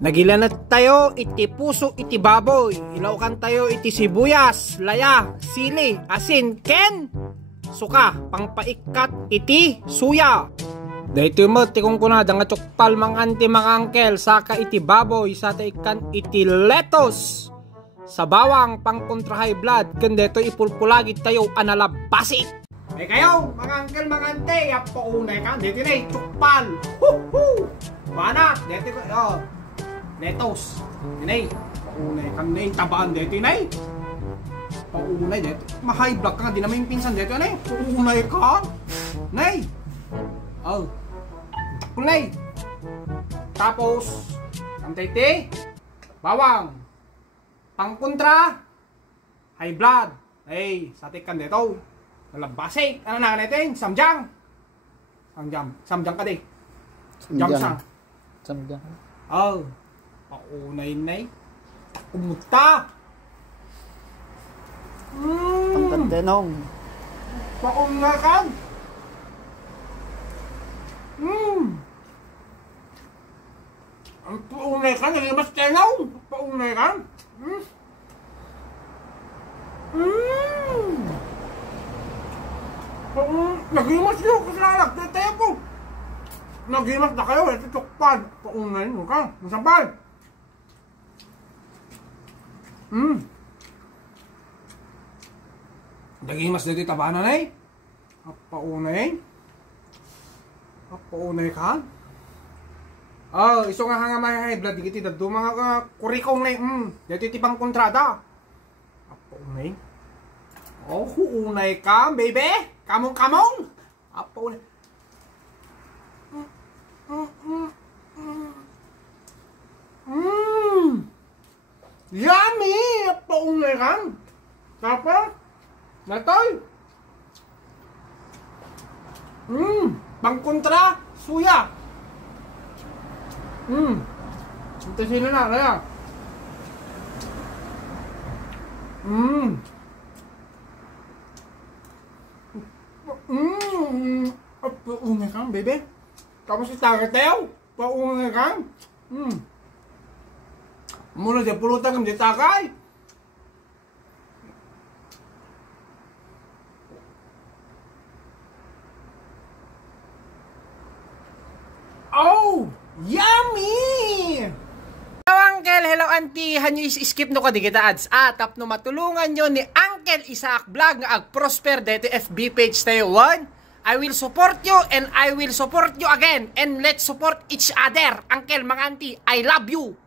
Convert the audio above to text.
Nagilanat tayo, iti puso, iti baboy. Ilaukan tayo, iti sibuyas, laya, sili, asin, ken, suka, pangpaikat, iti suya. Dahito mo, tikong kunada nga tsukpal mga anti mga angkel, saka iti baboy, sata ikan iti lettuce. Sa bawang, pang kontra high blood, kandeto ipulpulagit tayo analabasik. Eh kayo, mga angkel, mga ante, yapaunay ka, dito na tsukpal. Huhu! Bana, dito ko, oh. Lettuce, inay, paunay kang nay, tabaan dito inay. Paunay dito, ma-high blood ka nga, di naman yung pinsan dito inay. Paunay ka, nay. Oh, kulay. Tapos, antay bawang, pangkontra, high blood. Ay, satikan dito. Nalabasik, ano na natin, samjang. Samjang ka di. Samjang sa. Samjang. Oh. Paunay-nay, kumuta. Ang tantenong. Paunay ka. Ang paunay ka, naging mas tenaw. Paunay ka. Naging mas yun, kasi lalagday tayo po. Naging mas na kayo, ito tukpan. Paunay mo ka, masampal. Dagimas dito tabanan ay. Paunay. Paunay ka. Oh, iso nga nga may blood digiti dadto mga kurikong na. Dito tipang kontrada. Paunay. Oh, unay ka, baby. Kamong. Paunay. Yummy! Paunay ka. Tapos, natoy. Pangkontra, suya. Ito sino na, kaya. Paunay ka, baby. Tapos itagat tayo. Paunay ka. Mula di pulutan kang ditakay. Oh! Yummy! Hello Uncle, hello Auntie. Hanyo skip no ka di kita ads. Tap no matulungan nyo ni Uncle Isaac Vlog nga ag-prosper dito FB page tayo. I will support you and I will support you again. And let's support each other. Uncle, mga Auntie, I love you.